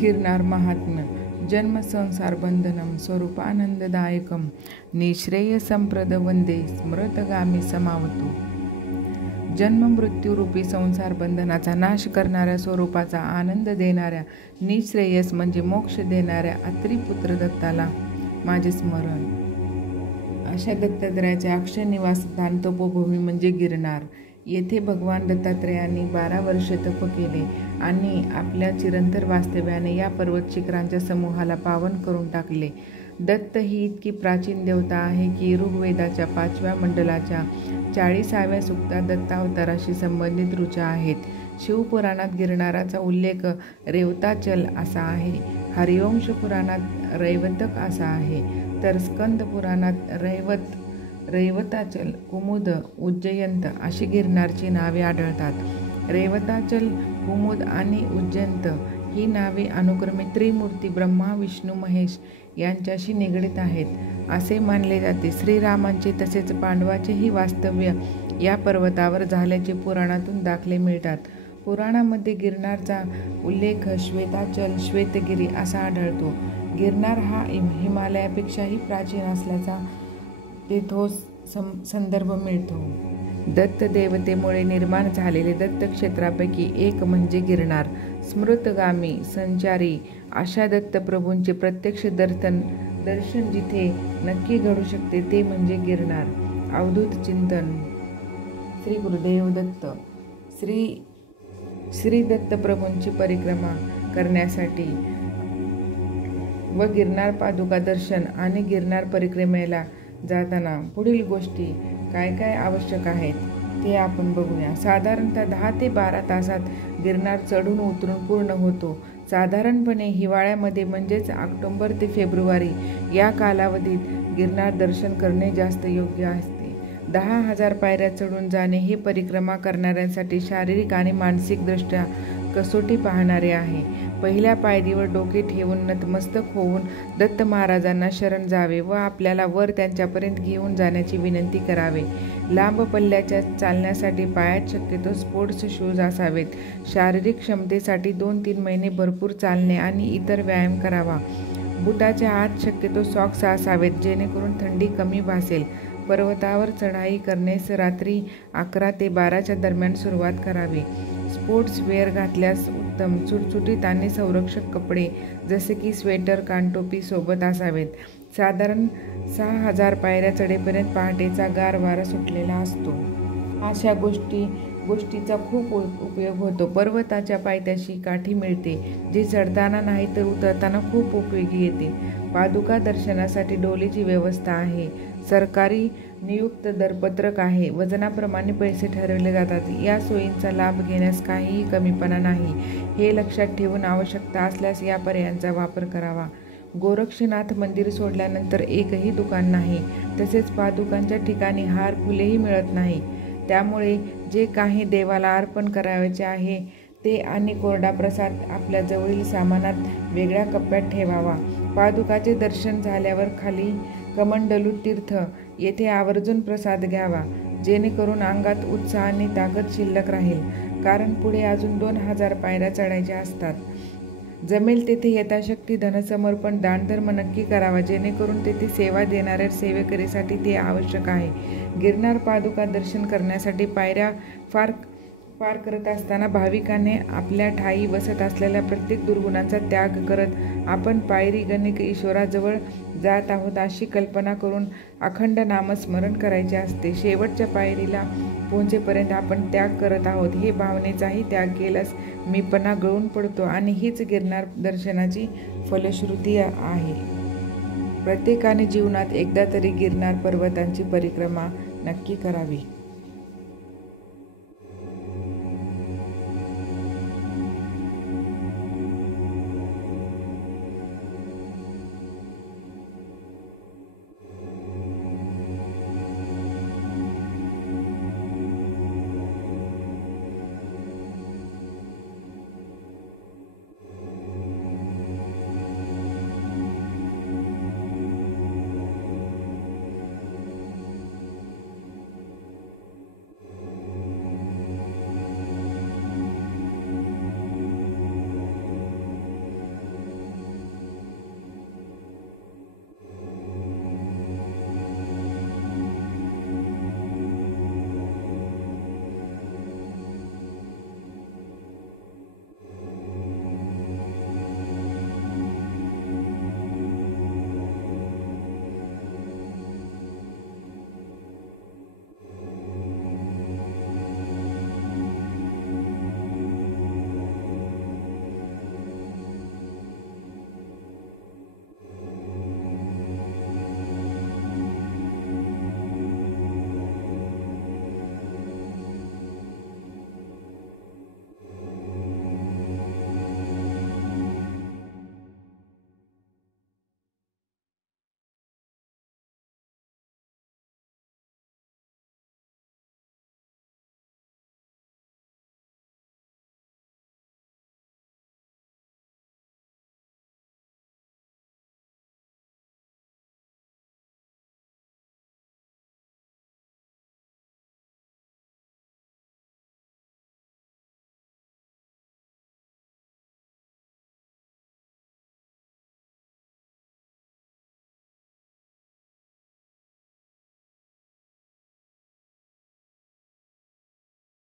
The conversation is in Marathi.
गिरनार महात्म्य. जन्म संसार बंधनम स्वरूपानंददायकम निःश्रेयसंप्रद वंदे स्मृतगामी समावतो. जन्म मृत्यूरूपी संसार बंधनाचा नाश करणाऱ्या, स्वरूपाचा आनंद देणाऱ्या, निःश्रेयस म्हणजे मोक्ष देणाऱ्या अत्रिपुत्र दत्ताला माझे स्मरण. अशा दत्तात्रयाचे अक्षय निवासस्थान तपोभूमी म्हणजे गिरनार. येथे भगवान दत्तात्रयांनी 12 वर्षे तप केले आणि आपल्या चिरंतन वास्तव्याने या पर्वत शिखरांच्या समूहाला पावन करून टाकले. दत्त ही इतकी प्राचीन देवता आहे की ऋग्वेदाच्या 5व्या मंडलाच्या 40व्या सूक्तात दत्तावताराशी संबंधित ऋचा आहेत. शिवपुराणात गिरनाराचा उल्लेख रेवताचल असा आहे, हरिवंश पुराणात रैवतक असा आहे, तर स्कंद पुराणात रैवताचल, कुमुद, उज्जयंत अशी गिरनारची नावे आढळतात. रेवताचल, कुमुद आणि उज्जयंत ही नावे अनुक्रमे त्रिमूर्ती ब्रह्मा, विष्णू, महेश यांच्याशी निगडीत आहेत असे मानले जाते. श्रीरामांचे तसेच पांडवांचेही वास्तव्य या पर्वतावर झाल्याचे पुराणातून दाखले मिळतात. पुराणामध्ये गिरनारचा उल्लेख श्वेताचल, श्वेतगिरी असा आढळतो. गिरनार हा हिमालयापेक्षाही प्राचीन असल्याचा तेथोस संदर्भ मिळतो. दत्त देवतेमुळे निर्माण झालेले दत्तक्षेत्रापैकी एक म्हणजे गिरनार. स्मृतगामी, संचारी अशा दत्तप्रभूंचे प्रत्यक्ष दर्शन जिथे नक्की घडू शकते ते म्हणजे गिरनार. अवधूत चिंतन. श्री गुरुदेव दत्त. श्री दत्तप्रभूंची परिक्रमा करण्यासाठी व गिरनार पादुका दर्शन आणि गिरनार परिक्रमेला जाताना पुढील गोष्टी काय काय आवश्यक आहेत ते आपण बघूया. साधारणतः 10 ते 12 तासात गिरनार चढून उतरून पूर्ण होतो. साधारणपणे हिवाळ्यामध्ये म्हणजेच ऑक्टोबर ते फेब्रुवारी या कालावधीत गिरनार दर्शन करणे जास्त योग्य असते. 10,000 पायऱ्या चढून जाणे हे परिक्रमा करणाऱ्यांसाठी शारीरिक आणि मानसिकदृष्ट्या कसोटी पाहणारे आहे. पहिल्या पायरीवर डोके ठेवून नतमस्तक होऊन दत्त महाराजांना शरण जावे व आपल्याला वर त्यांच्यापर्यंत घेऊन जाण्याची विनंती करावे. लांब पल्ल्याच्या चालण्यासाठी पायात शक्यतो स्पोर्ट्स शूज असावेत. शारीरिक क्षमतेसाठी 2-3 महिने भरपूर चालणे आणि इतर व्यायाम करावा. बुटाच्या आत शक्यतो सॉक्स असावेत जेणेकरून थंडी कमी भासेल. पर्वतावर चढाई करण्यास रात्री 11 ते 12च्या दरम्यान सुरुवात करावी. स्पोर्ट्स वेअर घातल्यास उत्तम. सुटसुटीत आणि संरक्षक कपडे जसे की स्वेटर, कानटोपी सोबत असावेत. साधारण 6,000 पायऱ्या चढेपर्यंत पहाटेचा गार वारा सुटलेला असतो. अशा गोष्टीचा खूप उपयोग होतो. पर्वताच्या पायथ्याशी काठी मिळते जी चढताना नाही तर उतरताना खूप उपयोगी येते. पादुका दर्शनासाठी डोलीची व्यवस्था आहे. सरकारी नियुक्त दरपत्रक आहे. वजनाप्रमाणे पैसे ठरवले जातात. या सोयींचा लाभ घेण्यास काहीही कमीपणा नाही हे लक्षात ठेवून आवश्यकता असल्यास या पर्यायांचा वापर करावा. गोरक्षनाथ मंदिर सोडल्यानंतर एकही दुकान नाही. तसेच पादुकांच्या ठिकाणी हार, फुलेही मिळत नाही. त्यामुळे जे काही देवाला अर्पण करावयाचे आहे ते आणि कोरडा प्रसाद आपल्या जवळील सामानात वेगळ्या कप्प्यात ठेवावा. पादुकाचे दर्शन झाल्यावर खाली कमंडलू तीर्थ येथे आवर्जून प्रसाद घ्यावा जेणेकरून अंगात उत्साह आणि ताकद शिल्लक राहील. कारण पुढे अजून 2,000 पायऱ्या चढायच्या असतात. जमेल तेथे यथाशक्ती धनसमर्पण, दानधर्म नक्की करावा जेणेकरून तेथे सेवा देणाऱ्या सेवेकरीसाठी ते आवश्यक आहे. गिरनार पादुका दर्शन करण्यासाठी पायऱ्या पार करत असताना भाविकाने आपल्या ठायी बसत असलेल्या प्रत्येक दुर्गुणांचा त्याग करत आपण पायरी गणिक ईश्वराजवळ जात आहोत अशी कल्पना करून अखंड नामस्मरण करायचे असते. शेवटच्या पायरीला पोहोचेपर्यंत आपण त्याग करत आहोत हे भावनेचाही त्याग केल्यास मीपणा गळून पडतो आणि हीच गिरनार दर्शनाची फलश्रुती आहे. प्रत्येकाने जीवनात एकदा तरी गिरनार पर्वतांची परिक्रमा नक्की करावी.